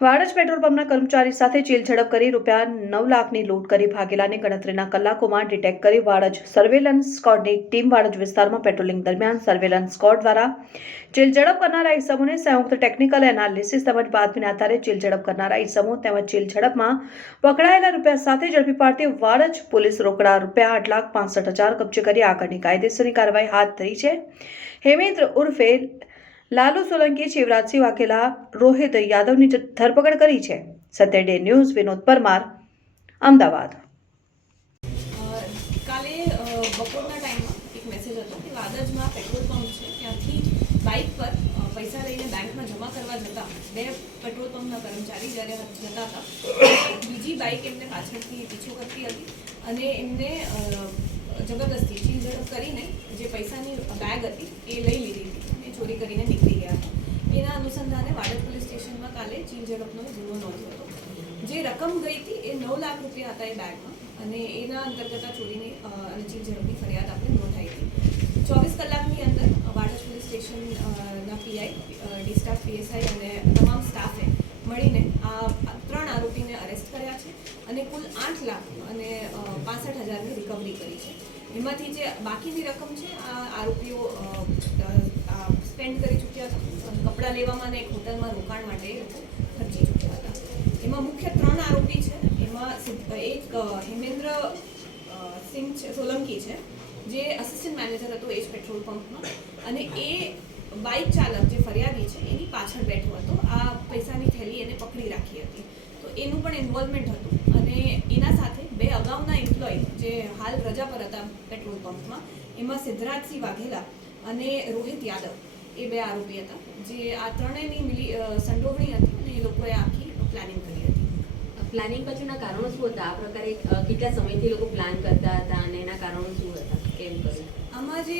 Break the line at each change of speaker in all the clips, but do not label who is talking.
Vadaj petrol પંપના કર્મચારી સાથે ચીલ ઝડપ કરી રૂપિયા નવ લાખની લૂંટ કરી ભાગેલાને ગણતરીના કલાકોમાં ડિટેક્ટ કરી વાડજ સર્વેલન્સ સ્કોડની ટીમ વાડજ વિસ્તારમાં પેટ્રોલિંગ દરમિયાન સર્વેલન્સ સ્કોડ દ્વારા ચીલ ઝડપ કરનારા ઇસમોને સંયુક્ત ટેકનિકલ એનાલિસિસ તેમજ બાતમીના આધારે ચીલ ઝડપ કરનારા ઇસમો તેમજ ચીલ ઝડપમાં પકડાયેલા રૂપિયા સાથે ઝડપી પાડતી વાડજ પોલીસ રોકડા રૂપિયા આઠ લાખ પાસઠ હજાર કબજે કરી આગળની કાયદેસરની કાર્યવાહી હાથ ધરી છે. હેમેન્દ્ર ઉર્ફે લાલુ સોલંકી શિવરાજસિંહ વાઘેલા, રોહિત યાદવની ધરપકડ કરી છે. Satya day news Vinod Parmar, Ahmedabad.
કાલે બપોરના ટાઈમમાં એક મેસેજ હતો કે વાદજમાં પેટ્રોલ પંપ છે, ત્યાંથી બાઇક પર પૈસા લઈને બેંકમાં જમા કરવા જતા, બે પેટ્રોલ પંપના કર્મચારી જ્યારે જતા હતા, બીજી બાઇક એમને પાછળથી પીછો કરતી હતી અને એમને જબરદસ્તી ચીજ કરીને જે પૈસાની બેગ હતી એ લઈ લીધી હતી. ચોરી કરીને નીકળી ગયા હતા. એના અનુસંધાને વાડજ પોલીસ સ્ટેશનમાં કાલે ચીલ ઝડપનો ગુનો નોંધ્યો હતો. જે રકમ ગઈ હતી એ નવ લાખ રૂપિયા હતા એ બેગમાં અને એના અંતર્ગત ચોરીની અને ચીજ ઝડપની ફરિયાદ આપણે નોંધાઈ હતી. ચોવીસ કલાકની અંદર વાડજ પોલીસ સ્ટેશનના પીઆઈ ડી સ્ટાફ પીએસઆઈ અને તમામ સ્ટાફે મળીને આ ત્રણ આરોપીને અરેસ્ટ કર્યા છે અને કુલ આઠ લાખ અને પાસઠ હજારની રિકવરી કરી છે. એમાંથી જે બાકીની રકમ છે, આ આરોપીઓ સ્પેન્ડ કરી ચૂક્યા કપડાં લેવામાં અને એક હોટલમાં રોકાણ માટે ખર્ચી ચૂક્યા હતા. એમાં મુખ્ય ત્રણ આરોપી છે. એમાં એક હેમેન્દ્ર સિંહ છે, સોલંકી છે, જે અસિસ્ટન્ટ મેનેજર હતો એ જ પેટ્રોલ પંપમાં અને એ બાઇક ચાલક જે ફરિયાદી છે, એની પાછળ બેઠો હતો. આ પૈસાની થેલી એને પકડી રાખી હતી. તો એનું પણ ઇન્વોલ્વમેન્ટ હતું. અને એના સાથે બે અગાઉના એમ્પ્લોય જે હાલ રજા પર હતા પેટ્રોલ પંપમાં એમાં સિદ્ધરાજસિંહ વાઘેલા અને રોહિત યાદવ. એ બે આરોપી હતા જે આ ત્રણેયની મિલી સંડોવણી હતી અને એ લોકોએ આખી પ્લાનિંગ કરી હતી.
પ્લાનિંગ પછીના કારણો શું હતા? આ પ્રકારે કેટલા સમયથી લોકો પ્લાન કરતા હતા અને એના કારણો શું હતા? કેમ કર્યું?
આમાં જે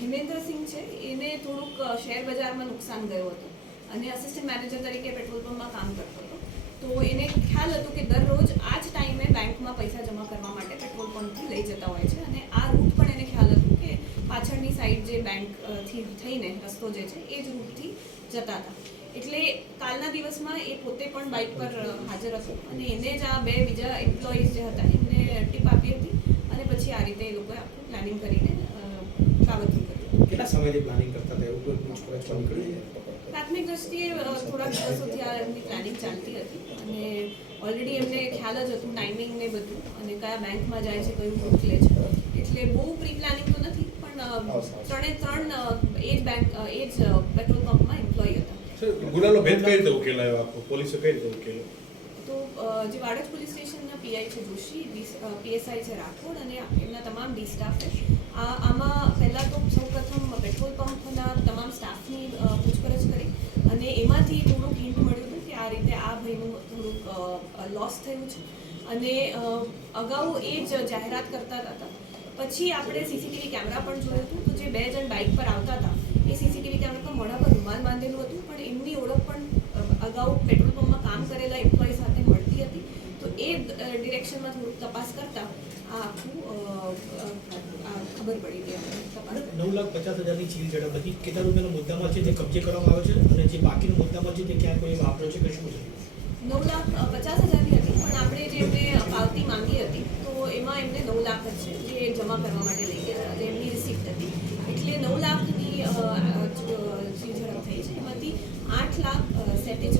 હિમેન્દ્રસિંહ છે એને થોડુંક શેર બજારમાં નુકસાન ગયું હતું અને અસિસ્ટન્ટ મેનેજર તરીકે પેટ્રોલ પંપમાં કામ કરતો હતો. તો એને ખ્યાલ હતો કે દરરોજ આ જ ટાઈમે બેંકમાં પૈસા જમા કરવા માટે પેટ્રોલ પંપથી લઈ જતા હોય છે અને આ રૂટ પણ એને ખ્યાલ હતું કે પાછળની સાઈડ જે બેંકથી થઈને રસ્તો જે છે એ જ રૂટથી જતા હતા. એટલે કાલના દિવસમાં એ પોતે પણ બાઇક પર હાજર હતો અને એને જ આ બે બીજા એમ્પ્લોઈઝ જે હતા એમને ટીપ આપી હતી અને પછી આ રીતે એ લોકોએ આખું પ્લાનિંગ કરીને કાવતરું કર્યું.
કેટલા સમયથી પ્લાનિંગ કરતા હતા? એવું કોઈ
પ્રાથમિક દ્રષ્ટિએ થોડા દિવસોથી આ એમની પ્લાનિંગ ચાલતી હતી અને ઓલરેડી એમને ખ્યાલ જ હતું ટાઈમિંગ ને બધું અને કયા બેંકમાં જાય છે કયું રૂટ લે છે. એટલે બહુ પ્રી પ્લાનિંગ તો નથી ત્રણે ત્રણ એ જ બેંક એ જ પેટ્રોલ પંપમાં એમ્પ્લોય હતા.
ગુનાનો ભેદ કઈ રીતે ઉકેલાયો આપો? પોલીસે કઈ રીતે ઉકેલ્યો?
તો જે વાડજ પોલીસ સ્ટેશનના પીઆઈ છે જોશી પીએસઆઈ છે રાઠોડ અને એમના તમામ ડી છે. આ આમાં પહેલાં તો સૌપ્રથમ પેટ્રોલ પંપના તમામ સ્ટાફની પૂછપરછ કરી અને એમાંથી થોડુંક હિન્ટ મળ્યું હતું કે આ રીતે આ ભાઈનું થોડુંક લોસ થયું છે. અને અગાઉ એ જ જાહેરાત કરતા હતા. પછી આપણે સીસીટીવી કેમેરા પણ જોયું હતું. તો જે બે જણ બાઇક પર આવતા હતા એ સીસીટીવી કેમેરા તો મોઢા પર રૂમાલ બાંધેલું હતું. પણ એમની ઓળખ પણ અગાઉ પેટ્રોલ પંપમાં કામ કરેલા એમ્પ્લોય સાથે મળતી હતી. તો એ ડિરેક્શનમાં થોડુંક તપાસ કરતા આ આખું ખબર પડી ગઈ.
નવ લાખ પચાસ હજારની ચીલ ઝડપ હતી. કેટલા રૂપિયાનો મુદ્દામાં છે જે કબજે કરવામાં આવ્યો છે? અને જે બાકીનો મુદ્દામાં છે તે ક્યાં કોઈ વાપર્યો છે કે શું છે?
નવ લાખ પચાસ હજારની હતી પણ આપણે જે એમને પાવતી માંગી હતી તો એમાં એમને નવ લાખ જ છે. જે જમા કરવા માટે લઈ ગયા અને જે એમની રિસીપ્ટ હતી. એટલે નવ લાખની અ, ઝડપ થઈ છે. એમાંથી આઠ લાખ સેટેજ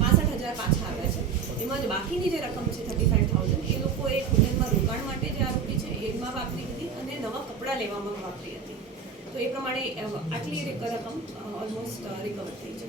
પાસઠ હજાર પાછા આવ્યા છે. એમાં જ બાકીની જે રકમ છે થર્ટી ફાઇવ થાઉઝન્ડ એ લોકો એક હોટલમાં રોકાણ માટે જે આરોપી છે એમાં વાપરી હતી અને નવા કપડાં લેવામાં વાપરી હતી. તો એ પ્રમાણે આટલી રકમ ઓલમોસ્ટ રિકવર થઈ છે.